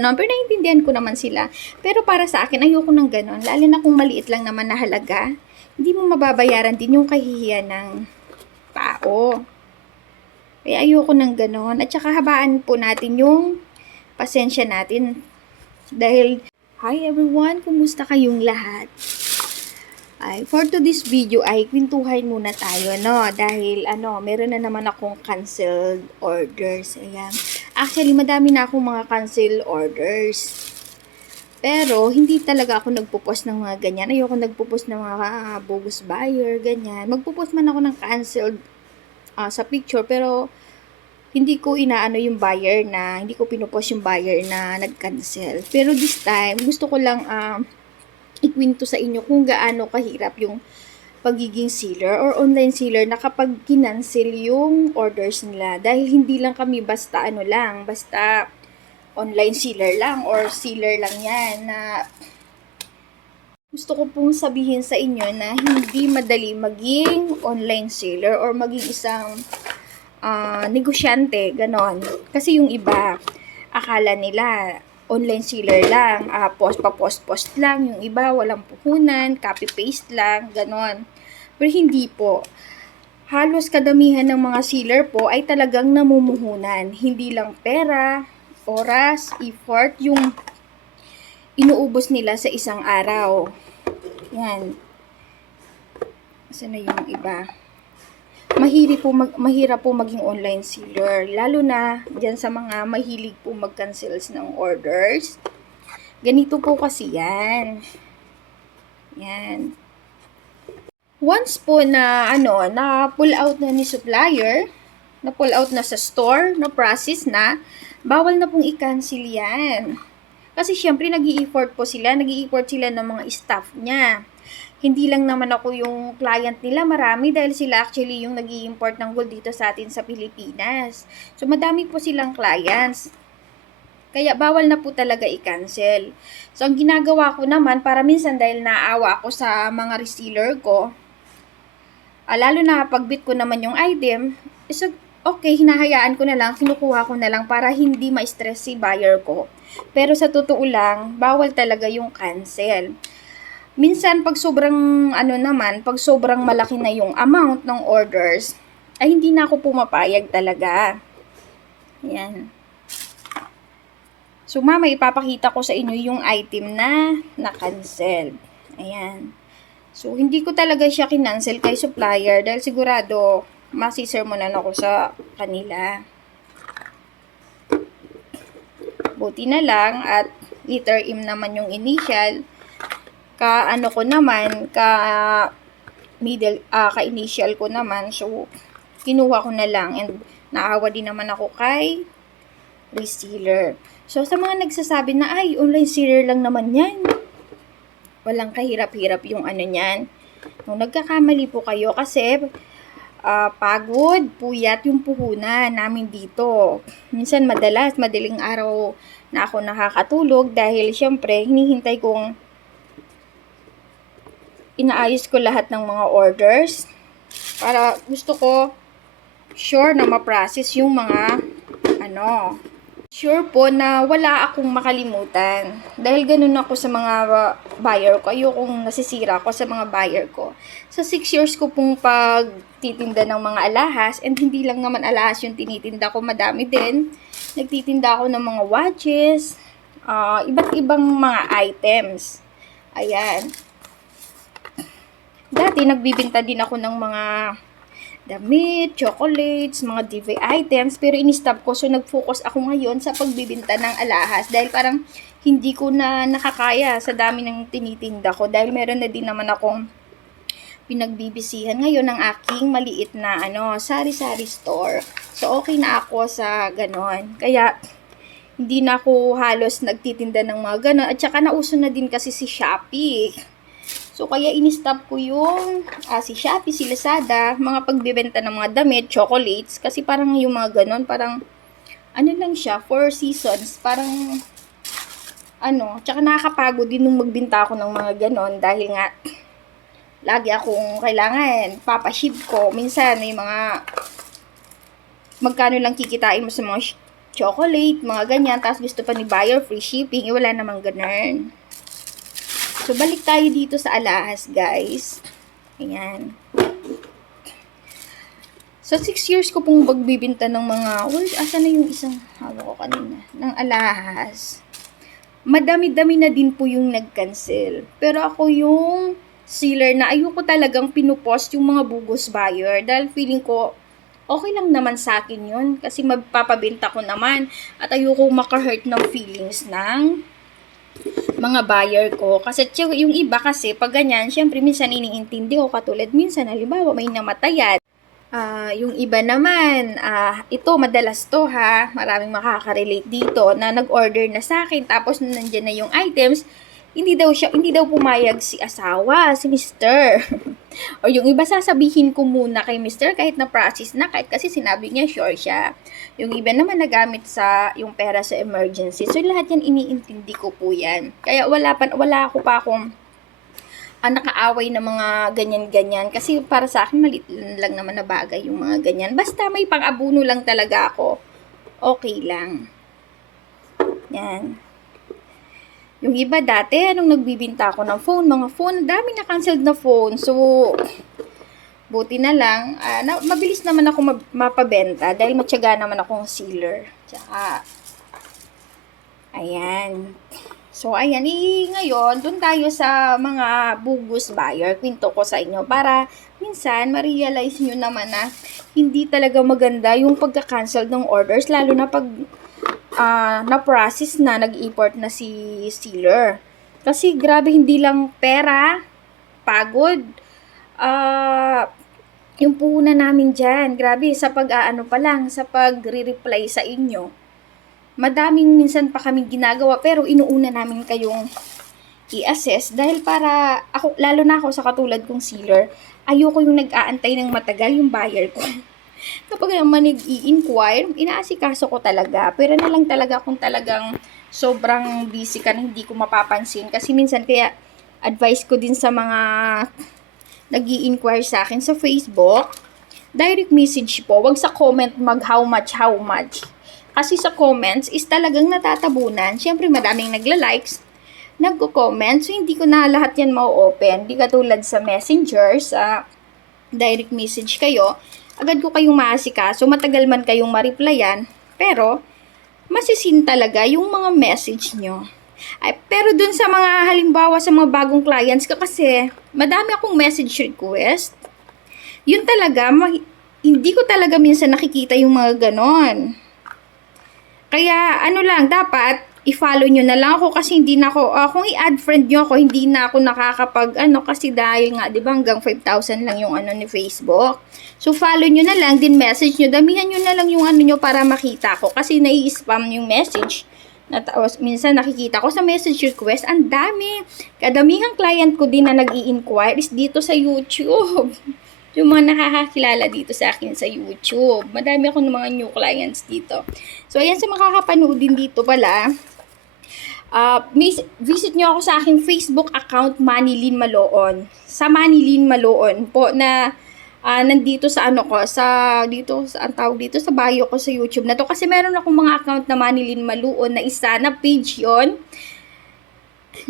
No, pero naiintindihan ko naman sila. Pero para sa akin, ayoko ng ganon. Lalo na kung maliit lang naman na halaga, hindi mo mababayaran din yung kahihiyan ng tao. Kaya ayoko ng ganon. At saka habaan po natin yung pasensya natin. Dahil, hi everyone, kumusta kayong lahat? For today's video ay kwentuhan muna tayo, no? Dahil, meron na naman akong canceled orders. Ayan. Actually, madami na akong mga cancel orders. Pero, hindi talaga ako nagpo-post ng mga ganyan. Ayoko nagpo-post ng mga bogus buyer, ganyan. Magpo-post man ako ng canceled sa picture, pero hindi ko inaano yung buyer na, hindi ko pinopost yung buyer na nag-cancel. Pero this time, gusto ko lang ikwento sa inyo kung gaano kahirap yung pagiging seller or online seller na kapag kinancel yung orders nila. Dahil hindi lang kami basta basta online seller lang or seller lang yan na gusto ko pong sabihin sa inyo na hindi madali maging online seller or maging isang negosyante, ganon. Kasi yung iba, akala nila online seller lang, post lang, yung iba walang puhunan, copy-paste lang, ganon. Pero hindi po. Halos kadamihan ng mga seller po ay talagang namumuhunan. Hindi lang pera, oras, effort, yung inuubos nila sa isang araw. Yan. Saan na yung iba? Mahirap po maging online seller. Lalo na dyan sa mga mahilig po mag-cancels ng orders. Ganito po kasi yan. Yan. Once po na, na pull out na ni supplier, na pull out na sa store, na process na, bawal na pong i-cancel yan. Kasi syempre nag-i-effort po sila, nag-i-effort sila ng mga staff niya. Hindi lang naman ako yung client nila, marami dahil sila actually yung nag-i-import ng gold dito sa atin sa Pilipinas. So madami po silang clients. Kaya bawal na po talaga i-cancel. So ang ginagawa ko naman, para minsan dahil naawa ako sa mga reseller ko, lalo na pagbit ko naman yung item, so okay, hinahayaan ko na lang, kinukuha ko na lang para hindi ma-stress si buyer ko. Pero sa totoo lang, bawal talaga yung cancel. Minsan, pag sobrang, pag sobrang malaki na yung amount ng orders, ay hindi na ako pumapayag talaga. Ayan. So, mama, ipapakita ko sa inyo yung item na na-cancel. Ayan. So, hindi ko talaga siya kinancel kay supplier dahil sigurado masisermonan ako sa kanila. Buti na lang at letter M naman yung initial. Ka-initial ko naman. So, kinuha ko na lang. And, naawa din naman ako kay reseller. So, sa mga nagsasabi na, ay, online seller lang naman yan. Walang kahirap-hirap yung niyan. Nung nagkakamali po kayo kasi, pagod, puyat yung puhunan namin dito. Minsan, madaling araw na ako nakakatulog dahil, syempre, hinihintay kong inaayos ko lahat ng mga orders para gusto ko sure na ma-process yung mga sure po na wala akong makalimutan dahil ganun ako sa mga buyer ko. Ayokong nasisira ako sa mga buyer ko. Sa 6 years ko pong pagtitinda ng mga alahas, and hindi lang naman alahas yung tinitinda ko, madami din. Nagtitinda ako ng mga watches, iba't ibang mga items. Ayan. Dati, nagbibinta din ako ng mga damit, chocolates, mga DV items, pero in-stop ko. So, nag-focus ako ngayon sa pagbibinta ng alahas dahil parang hindi ko na nakakaya sa dami ng tinitinda ko dahil meron na din naman akong pinagbibisihan ngayon ng aking maliit na sari-sari store. So, okay na ako sa ganon. Kaya, hindi na ako halos nagtitinda ng mga ganon. At saka, nauso na din kasi si Shopee. So, kaya in-stop ko yung si Shopee, si Lazada, mga pagbibenta ng mga damit, chocolates, kasi parang yung mga ganon, parang, lang siya, 4 seasons, parang, tsaka nakakapagod din nung magbinta ako ng mga ganon, dahil nga, lagi akong kailangan, papaship ko, minsan, may mga, magkano lang kikitain mo sa mga chocolate, mga ganyan, tapos gusto pa ni buyer free shipping, wala namang ganun. So, balik tayo dito sa alahas, guys. Ayan. So, 6 years ko pong magbibinta ng mga, asa na yung isang hawak ko kanina, ng alahas. Madami-dami na din po yung nag-cancel. Pero ako yung seller na ayoko talagang pinupost yung mga bogus buyer dahil feeling ko, okay lang naman sa akin yun kasi magpapabenta ko naman at ayoko maka-hurt ng feelings ng mga buyer ko. Kasi yung iba kasi, pag ganyan, syempre minsan iniintindi ko katulad minsan, halimbawa may namatayan. Yung iba naman, ito madalas to ha, maraming makaka-relate dito na nag-order na sa akin tapos nandiyan na yung items, hindi daw pumayag si asawa, si Mr. O yung iba sasabihin ko muna kay Mr. kahit na process na, kahit kasi sinabi niya sure siya. Yung iba naman nagamit sa yung pera sa emergency. So lahat yan iniintindi ko po yan. Kaya wala ako pa akong nakaaway na mga ganyan-ganyan. Kasi para sa akin, maliit lang naman na bagay yung mga ganyan. Basta may pang-abuno lang talaga ako. Okay lang. Yan. Yung iba dati, anong nagbibinta ako ng phone, mga phone, dami na canceled na phone. So, buti na lang, mabilis naman ako mapabenta dahil matyaga naman akong sealer. Tsaka, ayan. So, ayan, ngayon, dun tayo sa mga bogus buyer. Kwento ko sa inyo para minsan, ma-realize nyo naman na hindi talaga maganda yung pagka-cancel ng orders, lalo na pag na-process na, nag-import na si sealer. Kasi, grabe, hindi lang pera, pagod, yung puhunan namin dyan, grabe, sa sa pag-reply sa inyo. Madaming minsan pa kaming ginagawa pero inuuna namin kayong i-assess dahil para ako, lalo na ako sa katulad kong sealer, ayoko yung nag-aantay ng matagal yung buyer ko. Kapag naman nag-i-inquire, inaasikaso ko talaga. Pero na lang talaga kung talagang sobrang busy ka na hindi ko mapapansin. Kasi minsan kaya advice ko din sa mga nag-i-inquire sa akin sa Facebook, direct message po, wag sa comment how much. Kasi sa comments is talagang natatabunan. Siyempre, madaming nagla-likes, nagko-comment. So, hindi ko na lahat yan ma-open. Di katulad sa messenger, sa direct message kayo, agad ko kayong maasikaso. Matagal man kayong ma-replyan. Pero, masisin talaga yung mga message nyo. Pero dun sa mga halimbawa sa mga bagong clients ka kasi, madami akong message request. Yun talaga, hindi ko talaga minsan nakikita yung mga ganon. Kaya, dapat, i-follow nyo na lang ako kasi hindi na ako, kung i-add friend nyo ako, hindi na ako nakakapag, kasi dahil nga, di ba, hanggang 5,000 lang yung ni Facebook. So, follow nyo na lang, din message nyo, damihan nyo na lang yung nyo para makita ko kasi nai-spam yung message. Minsan nakikita ko sa message request, ang dami. Kadamihang client ko din na nag-i-inquire is dito sa YouTube. Yung mga nakakakilala dito sa akin sa YouTube. Madami akong mga new clients dito. So, ayan sa makakapanood din dito pala. Visit nyo ako sa aking Facebook account, Manilyn Maloon. Sa Manilyn Maloon po na nandito sa ang tawag dito sa bio ko sa YouTube na to. Kasi meron akong mga account na Manilyn Maloon na isa na page yon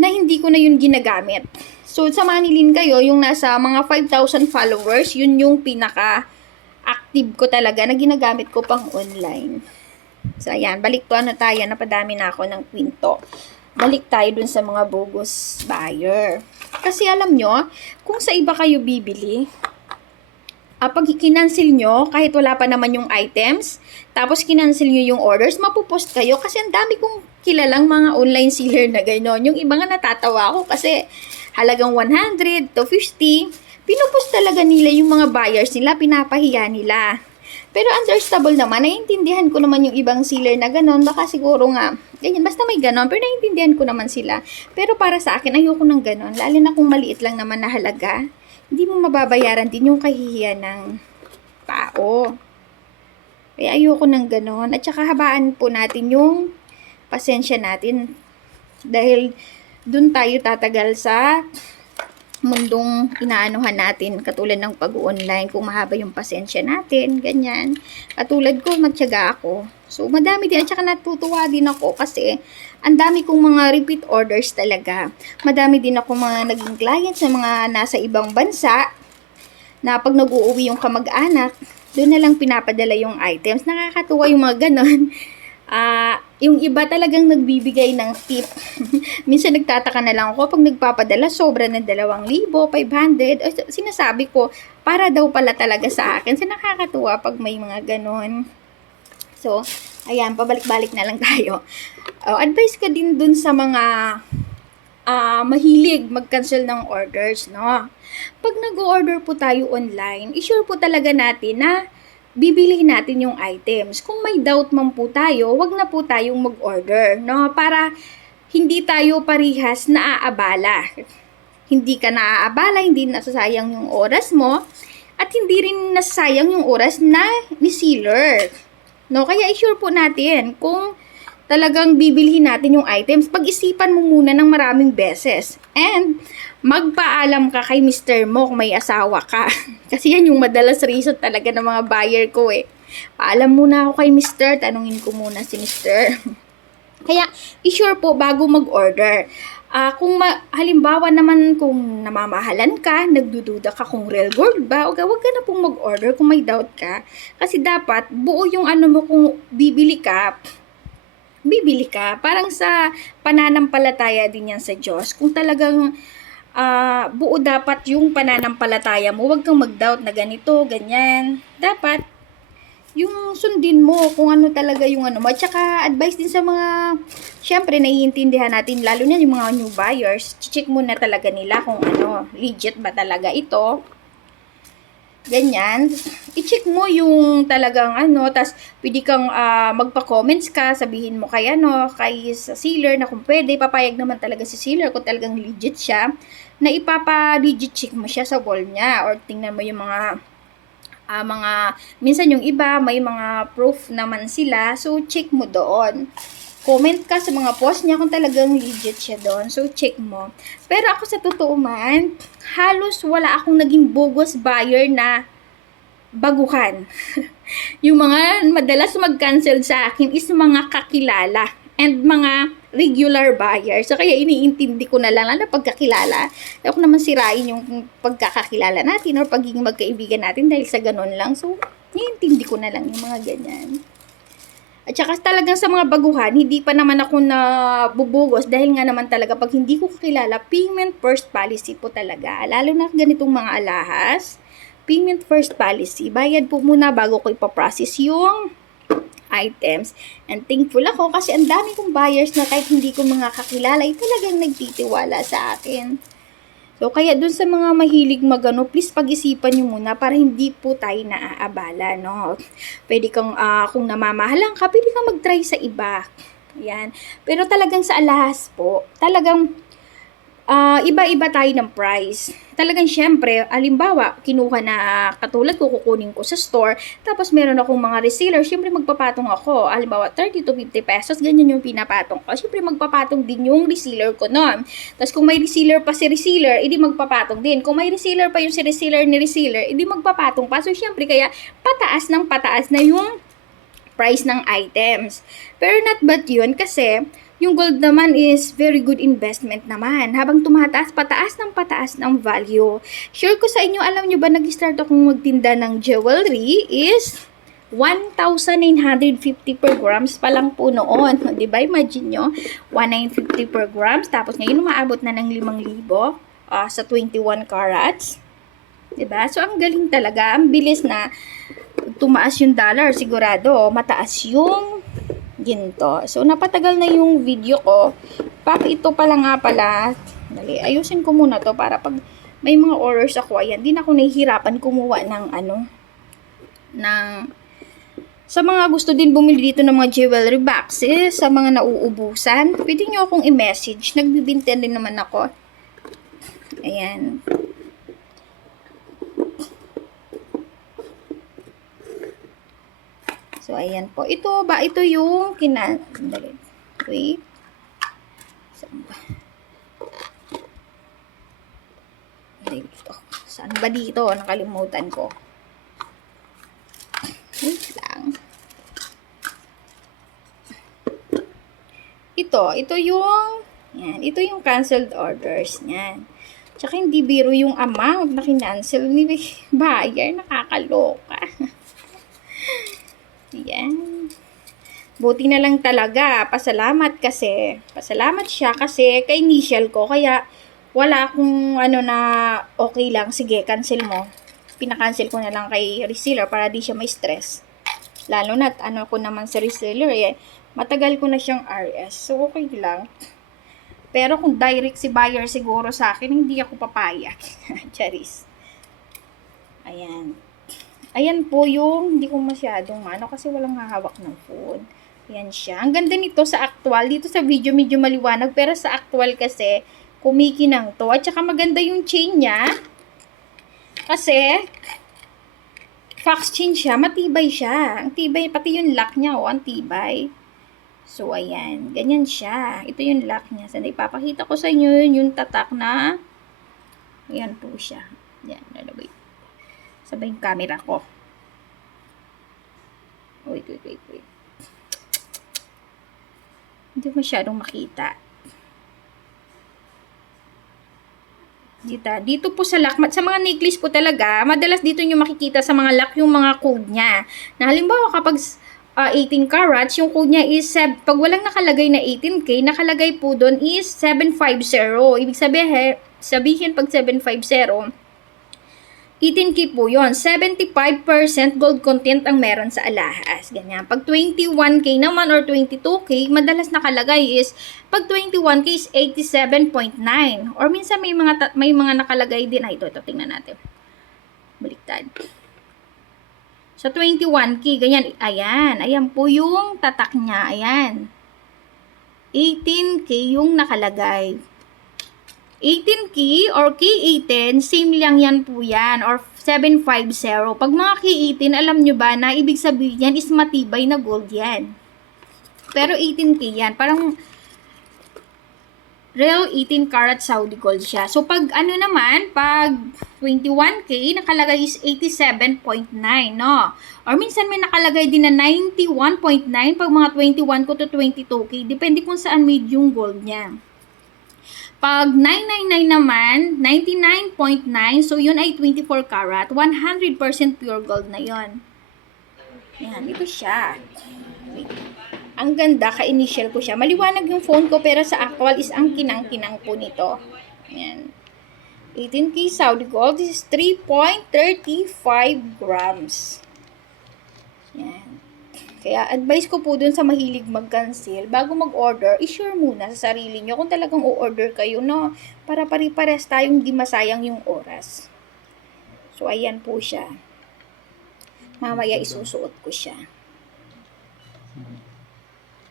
na hindi ko na yun ginagamit. So, sa Manilyn kayo, yung nasa mga 5,000 followers, yun yung pinaka-active ko talaga na ginagamit ko pang online. So, ayan, balik to tayo, napadami na ako ng kwento. Balik tayo dun sa mga bogus buyer. Kasi alam nyo, kung sa iba kayo bibili, pag kinancel nyo, kahit wala pa naman yung items, tapos kinancel nyo yung orders, mapupost kayo. Kasi ang dami kong kilalang mga online seller na gano'n. Yung iba nga natatawa ako kasi halagang 100 to 50, pinupost talaga nila yung mga buyers nila, pinapahiya nila. Pero understandable naman, naiintindihan ko naman yung ibang seller na gano'n, baka siguro nga, ganyan, basta may gano'n, pero naiintindihan ko naman sila. Pero para sa akin, ayoko ng gano'n, lalo na kung maliit lang naman na halaga, hindi mo mababayaran din yung kahihiyan ng tao. Kaya ayoko ng gano'n, at saka habaan po natin yung pasensya natin, dahil dun tayo tatagal sa mundong inaanuhan natin, katulad ng pag-online, kung mahaba yung pasensya natin, ganyan. Katulad ko, magtiyaga ako. So, madami din, at saka natutuwa din ako kasi ang dami kong mga repeat orders talaga. Madami din ako mga naging clients sa mga nasa ibang bansa na pag nag-uuwi yung kamag-anak, doon na lang pinapadala yung items. Nakakatuwa yung mga ganon. Yung iba talagang nagbibigay ng tip. Minsan nagtataka na lang ako pag nagpapadala, sobra ng 2,500. Sinasabi ko, para daw pala talaga sa akin. So, nakakatuwa pag may mga ganon. So, ayan, pabalik-balik na lang tayo. Advice ko din dun sa mga mahilig mag-cancel ng orders, no? Pag nag-order po tayo online, isure po talaga natin na bibilihin natin yung items. Kung may doubt man po tayo, wag na po tayong mag-order, no? Para hindi tayo parihas naaabala. Hindi ka naaabala, hindi nasasayang yung oras mo, at hindi rin nasasayang yung oras na ni seller. No? Kaya i-sure po natin kung talagang bibilhin natin yung items, pag-isipan mo muna ng maraming beses. And magpaalam ka kay Mr. mo kung may asawa ka. Kasi yan yung madalas reason talaga ng mga buyer ko eh. Paalam muna ako kay Mr. Tanungin ko muna si Mr. Kaya, i-sure po bago mag-order. Halimbawa naman kung namamahalan ka, nagdududa ka kung real gold ba, wag ka na pong mag-order kung may doubt ka. Kasi dapat, buo yung mo kung bibili ka. Parang sa pananampalataya din yan sa Diyos. Kung talagang buo dapat yung pananampalataya mo, huwag kang mag-doubt na ganito, ganyan. Dapat, yung sundin mo kung ano talaga yung mo. At saka, advice din sa mga, syempre, naiintindihan natin, lalo na yung mga new buyers, check muna talaga nila kung legit ba talaga ito. Ganyan. I-check mo yung talagang tas pwede kang magpa-comments ka, sabihin mo kay sa seller na kung pwede, papayag naman talaga si seller kung talagang legit siya, na ipapa-legit check mo siya sa wall niya, or tingnan mo yung minsan yung iba, may mga proof naman sila, so check mo doon. Comment ka sa mga post niya kung talagang legit siya doon. So, check mo. Pero ako sa totoo man, halos wala akong naging bogus buyer na baguhan. Yung mga madalas mag-cancel sa akin is mga kakilala and mga regular buyer. So, kaya iniintindi ko na lang na pagkakilala. Ako naman sirain yung pagkakakilala natin or pagiging magkaibigan natin dahil sa ganun lang. So, iniintindi ko na lang yung mga ganyan. At saka talagang sa mga baguhan, hindi pa naman ako nabubugos dahil nga naman talaga pag hindi ko kakilala, payment first policy po talaga. Lalo na ganitong mga alahas, payment first policy. Bayad po muna bago ko ipaprocess yung items. And thankful ako kasi ang dami kong buyers na kahit hindi ko mga kakilala ay talagang nagtitiwala sa akin. So, kaya dun sa mga mahilig please pag-isipan nyo muna para hindi po tayo naaabala, no? Pwede kang, kung namamahalan ka, pwede kang mag-try sa iba. Yan. Pero talagang sa alahas po, talagang iba-iba tayo ng price. Talagang syempre, alimbawa, kinuha na katulad ko, kukunin ko sa store, tapos meron akong mga reseller, syempre magpapatong ako. Alimbawa, 30 to 50 pesos, ganyan yung pinapatong ko. Syempre magpapatong din yung reseller ko noon. Tapos kung may reseller pa si reseller, edi magpapatong din. Kung may reseller pa yung si reseller ni reseller, edi magpapatong pa. So syempre, kaya pataas na yung price ng items. Pero not but yun, kasi yung gold naman is very good investment naman. Habang tumataas, pataas ng value. Sure ko sa inyo, alam nyo ba, nag-start akong magtinda ng jewelry is 1,950 per grams pa lang po noon. Diba? Imagine nyo, 1,950 per grams. Tapos ngayon, umaabot na ng 5,000 sa 21 carats. Diba? So, ang galing talaga. Ang bilis na tumaas yung dollar. Sigurado, mataas yung ginto. So, napatagal na yung video ko. Ito pala nga pala. Dali, ayusin ko muna to para pag may mga orders ako, ayan, di na ako nahihirapan kumuha ng sa mga gusto din bumili dito ng mga jewelry boxes, sa mga nauubusan, pwede nyo akong i-message. Nagbibinta din naman ako. Ayan. So, ayan po. Ito yung dali. Wait. Saan ba? Saan ba dito? Nakalimutan ko. Wait lang. Ito yung, yan, ito yung canceled orders. Yan. Tsaka hindi biro yung amount na kinancel ni buyer. Nakakaloka. Yan. Buti na lang talaga. Pasalamat siya kasi ka-initial ko. Kaya wala akong ano na okay lang. Sige, cancel mo. Pinakancel ko na lang kay reseller para di siya may stress. Lalo na ano ko naman sa reseller matagal ko na siyang RS. So okay lang. Pero kung direct si buyer siguro sa akin, hindi ako papayag. Charis. Ayan. Ayan po yung hindi ko masyadong kasi walang hahawak ng phone. Ayan siya. Ang ganda nito sa actual. Dito sa video medyo maliwanag. Pero sa actual kasi, kumikinang to. At saka maganda yung chain niya. Kasi, fox chain siya. Matibay siya. Ang tibay. Pati yung lock niya. Ang tibay. So, ayan. Ganyan siya. Ito yung lock niya. Sana ipapakita ko sa inyo yung tatak na. Ayan po siya. Ayan. Wait. Sabay yung camera ko. Wait. Hindi masyadong makita. Dito po sa lock, sa mga necklace po talaga, madalas dito nyo makikita sa mga lock yung mga code niya. Na halimbawa kapag 18 carats, yung code niya is, pag walang nakalagay na 18K, nakalagay po doon is 750. Ibig sabihin pag 750, 18K po yun. 75% gold content ang meron sa alahas. Ganyan. Pag 21K naman or 22K, madalas nakalagay is, pag 21K is 87.9. Or minsan may mga nakalagay din. Ito, tingnan natin. Baliktad. Sa 21K, ganyan. Ayan po yung tatak niya. Ayan. 18K yung nakalagay. 18K or K18, same lang yan po yan. Or 750. Pag mga K18, alam nyo ba na ibig sabihin yan is matibay na gold yan. Pero 18K yan. Parang real 18 karat Saudi gold siya. So, pag ano naman, pag 21K, nakalagay is 87.9, no? Or minsan may nakalagay din na 91.9 pag mga 21 ko to 22K. Depende kung saan made yung gold niya. Pag 999 naman, 99.9, so yun ay 24 karat, 100% pure gold na yun. Yan, ito siya. Ang ganda, ka-initial ko siya. Maliwanag yung phone ko, pero sa actual is ang kinang-kinang po nito. Yan. 18K Saudi gold, this is 3.35 grams. Yan. Kaya advice ko po dun sa mahilig mag-cancel, bago mag-order, i-sure muna sa sarili nyo kung talagang o-order kayo, no? Para pare-pares tayong di masayang yung oras. So, ayan po siya. Mamaya isusuot ko siya.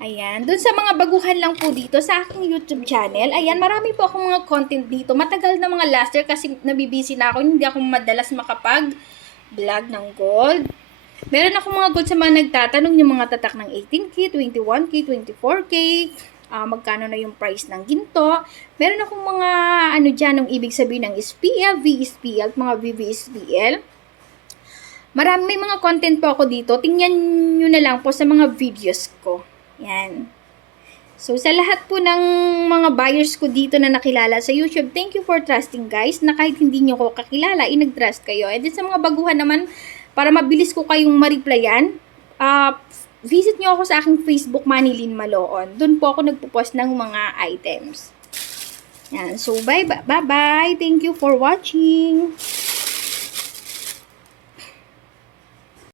Ayan. Dun sa mga baguhan lang po dito sa aking YouTube channel, ayan, marami po akong mga content dito. Matagal na mga last year kasi nabibisi na ako, hindi ako madalas makapag-vlog ng gold. Meron ako mga gold sa mga nagtatanong yung mga tatak ng 18K, 21K, 24K, magkano na yung price ng ginto. Meron akong mga ano dyan, ang ibig sabihin ng SPL, VSPL, mga VVSPL. May mga content po ako dito. Tingnan nyo na lang po sa mga videos ko. Yan. So, sa lahat po ng mga buyers ko dito na nakilala sa YouTube, thank you for trusting guys, na kahit hindi nyo ko kakilala, nag-trust kayo. And then sa mga baguhan naman, para mabilis ko kayong ma-replyan, visit nyo ako sa aking Facebook, Manilyn Maloon. Doon po ako nagpo-post ng mga items. Yan. So, bye-bye. Thank you for watching.